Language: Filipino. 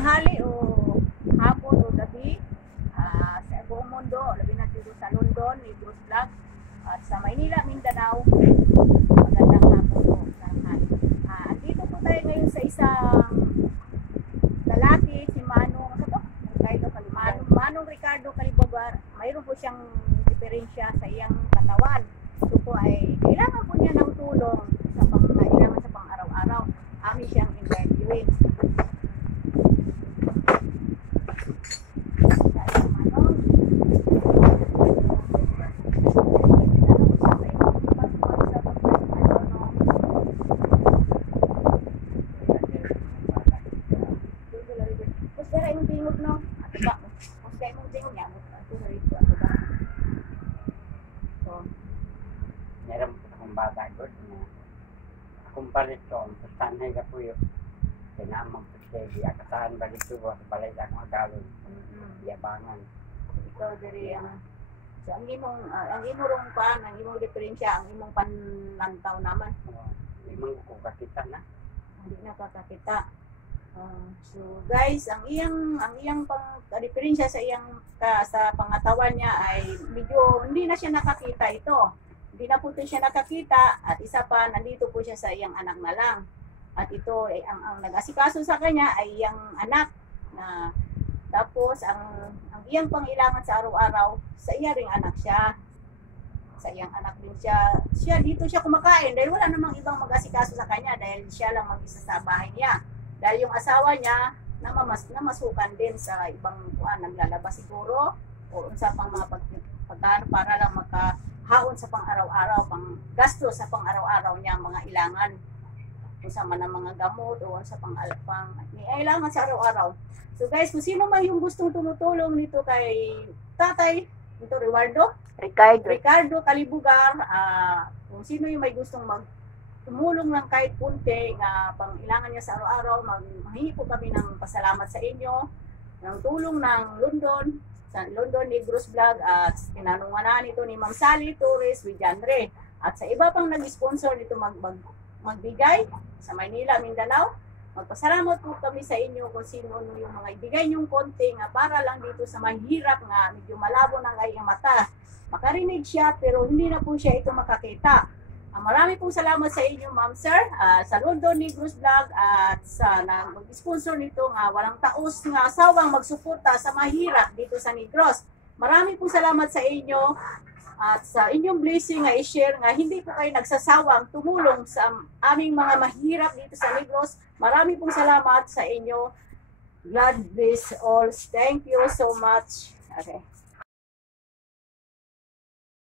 tanghali o hapon o gabi sa buong mundo, labi na dito sa London, Negros Vlog, at sa Maynila, Mindanao, magandang hapon po tanghali. Andito po tayo ngayon sa isang lalaki, si Manong, Manong Ricardo Calibugar. Mayroon po siyang diferensya sa iyang katawan. Ito po ay kailangan po niya ng tulong sa pangangailangan sa pang-araw-araw. Amin siyang interviewin. Meron po akong bata ko na akong palit ko, pastanay ka po yun. Pinamang po siya, akasahan balik ko, balay akong agalon, yabangan. Ito, dari so, ang imong rong pan, ang imong diferensya, ang imong panlantaw naman. Limang ko kakita na. Hindi na kakakita. So guys, ang iyang diferensya sa sa pangatawan niya ay medyo hindi na siya nakakita ito. Hindi na po siya nakakita at isa pa nandito po siya sa iyang anak na lang. At ito ay ang nag-asikaso sa kanya ay iyang anak na tapos ang iyang pangailangan sa araw-araw sa iya ring anak siya. Sa iyang anak din siya dito siya kumakain dahil wala namang ibang mag-asikaso sa kanya dahil siya lang mag-isa sa bahay niya. Dahil yung asawa niya namasukan din sa ibang naglalabas siguro o unsa pang mga pagkain para lang makahaon sa pang-araw-araw, pang gasto sa pang-araw-araw niya mga ilangan. Unsa man ang mga gamot o unsa pang kailangan sa araw-araw. So guys, kung sino man yung gustong tumutulong nito kay Tatay ito Ricardo Calibugar, kung sino yung may gustong tumulong ng kahit punti na pang-ilangan niya sa araw-araw, mahingi po kami ng pasalamat sa inyo ng tulong ng London Negros Vlog at tinanungan nito ni Ma'am Sally Torres Villanre at sa iba pang nag-sponsor nito magbigay sa Maynila, Mindanao. Magpasalamat po kami sa inyo kung sino yung mga ibigay nyong konti nga para lang dito sa mahirap nga medyo malabo ng kayong mata. Makarinig siya pero hindi na po siya ito makakita. Marami pong salamat sa inyo, Ma'am Sir, sa London Negros Vlog at sa mag-sponsor nito nga walang taos nga asawang magsuporta sa mahirap dito sa Negros. Marami pong salamat sa inyo at sa inyong blessing nga i-share nga hindi po kayo nagsasawang tumulong sa aming mga mahirap dito sa Negros. Marami pong salamat sa inyo. God bless all. Thank you so much. Okay.